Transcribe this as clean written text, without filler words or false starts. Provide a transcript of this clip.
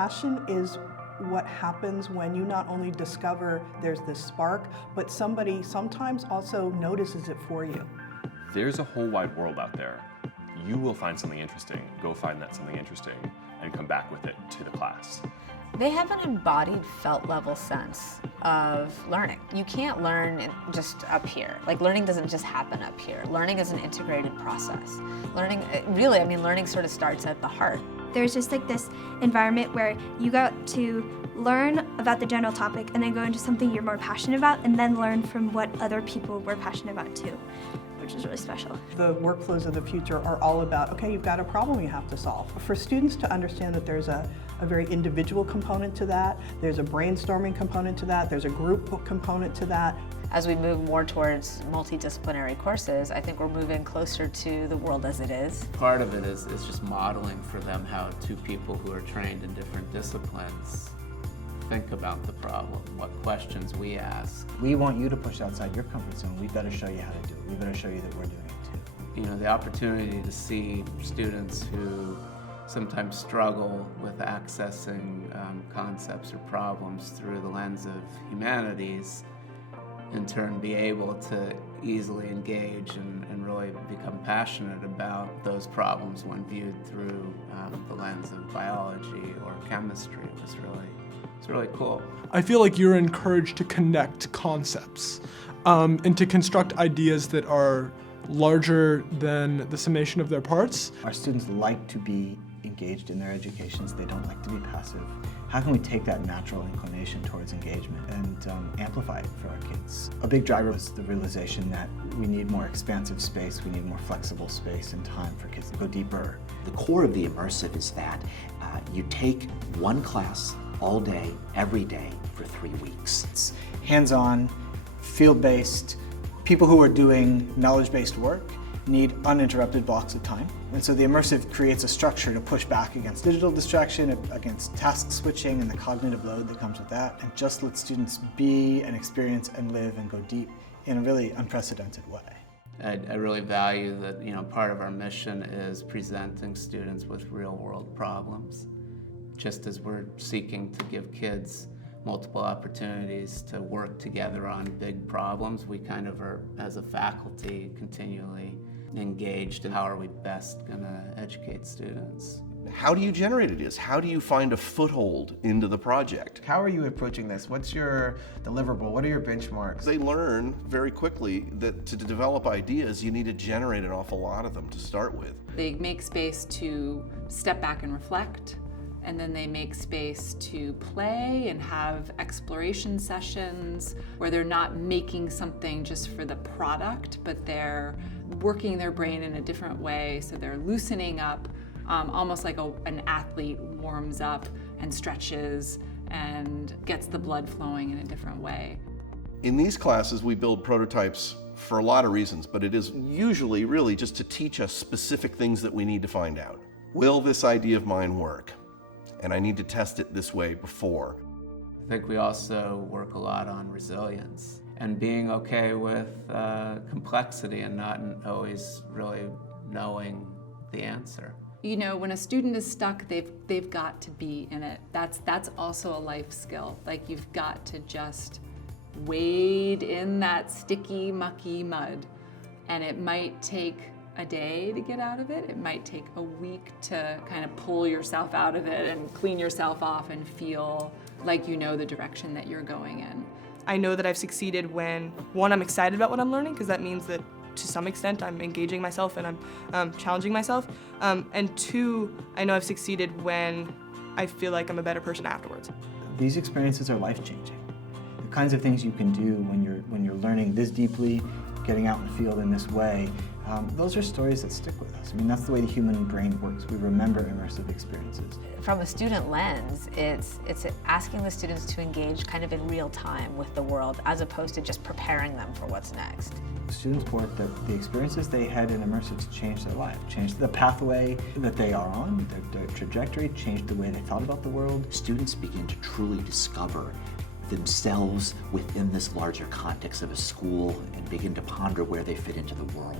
Passion is what happens when you not only discover there's this spark, but somebody sometimes also notices it for you. There's a whole wide world out there. You will find something interesting, go find that something interesting, and come back with it to the class. They have an embodied felt level sense of learning. You can't learn just up here. Like, learning doesn't just happen up here. Learning is an integrated process. Learning, really, I mean, learning sort of starts at the heart. There's just like this environment where you got to learn about the general topic and then go into something you're more passionate about and then learn from what other people were passionate about too, which is really special. The workflows of the future are all about, okay, you've got a problem you have to solve. For students to understand that there's a very individual component to that, there's a brainstorming component to that, there's a group component to that. As we move more towards multidisciplinary courses, I think we're moving closer to the world as it is. Part of it is just modeling for them how two people who are trained in different disciplines think about the problem, what questions we ask. We want you to push outside your comfort zone. We better show you how to do it. We better show you that we're doing it too. You know, the opportunity to see students who sometimes struggle with accessing concepts or problems through the lens of humanities, in turn be able to easily engage and really become passionate about those problems when viewed through the lens of biology or chemistry was really cool. I feel like you're encouraged to connect concepts and to construct ideas that are larger than the summation of their parts. Our students like to be engaged in their educations. They don't like to be passive. How can we take that natural inclination towards engagement and amplify it for our kids? A big driver was the realization that we need more expansive space, we need more flexible space and time for kids to go deeper. The core of the immersive is that you take one class all day, every day for 3 weeks. It's hands-on, field-based. People who are doing knowledge-based work need uninterrupted blocks of time. And so the immersive creates a structure to push back against digital distraction, against task switching and the cognitive load that comes with that, and just let students be and experience and live and go deep in a really unprecedented way. I really value that, you know, part of our mission is presenting students with real-world problems. Just as we're seeking to give kids multiple opportunities to work together on big problems, we kind of are, as a faculty, continually engaged in how are we best going to educate students. How do you generate ideas? How do you find a foothold into the project? How are you approaching this? What's your deliverable? What are your benchmarks? They learn very quickly that to develop ideas, you need to generate an awful lot of them to start with. They make space to step back and reflect, and then they make space to play and have exploration sessions where they're not making something just for the product, but they're working their brain in a different way, so they're loosening up, almost like an athlete warms up and stretches and gets the blood flowing in a different way. In these classes, we build prototypes for a lot of reasons, but it is usually really just to teach us specific things that we need to find out. Will this idea of mine work? And I need to test it this way before. I think we also work a lot on resilience and being okay with complexity and not always really knowing the answer. You know, when a student is stuck, they've got to be in it. That's also a life skill. Like, you've got to just wade in that sticky, mucky mud. And it might take a day to get out of it. It might take a week to kind of pull yourself out of it and clean yourself off and feel like you know the direction that you're going in. I know that I've succeeded when, one, I'm excited about what I'm learning, because that means that to some extent I'm engaging myself and I'm challenging myself. And two, I know I've succeeded when I feel like I'm a better person afterwards. These experiences are life-changing. The kinds of things you can do when you're learning this deeply, getting out in the field in this way, those are stories that stick with us. I mean, that's the way the human brain works. We remember immersive experiences. From a student lens, it's asking the students to engage kind of in real time with the world, as opposed to just preparing them for what's next. Students report that the experiences they had in immersives changed their life, changed the pathway that they are on, their trajectory, changed the way they thought about the world. Students begin to truly discover themselves within this larger context of a school and begin to ponder where they fit into the world.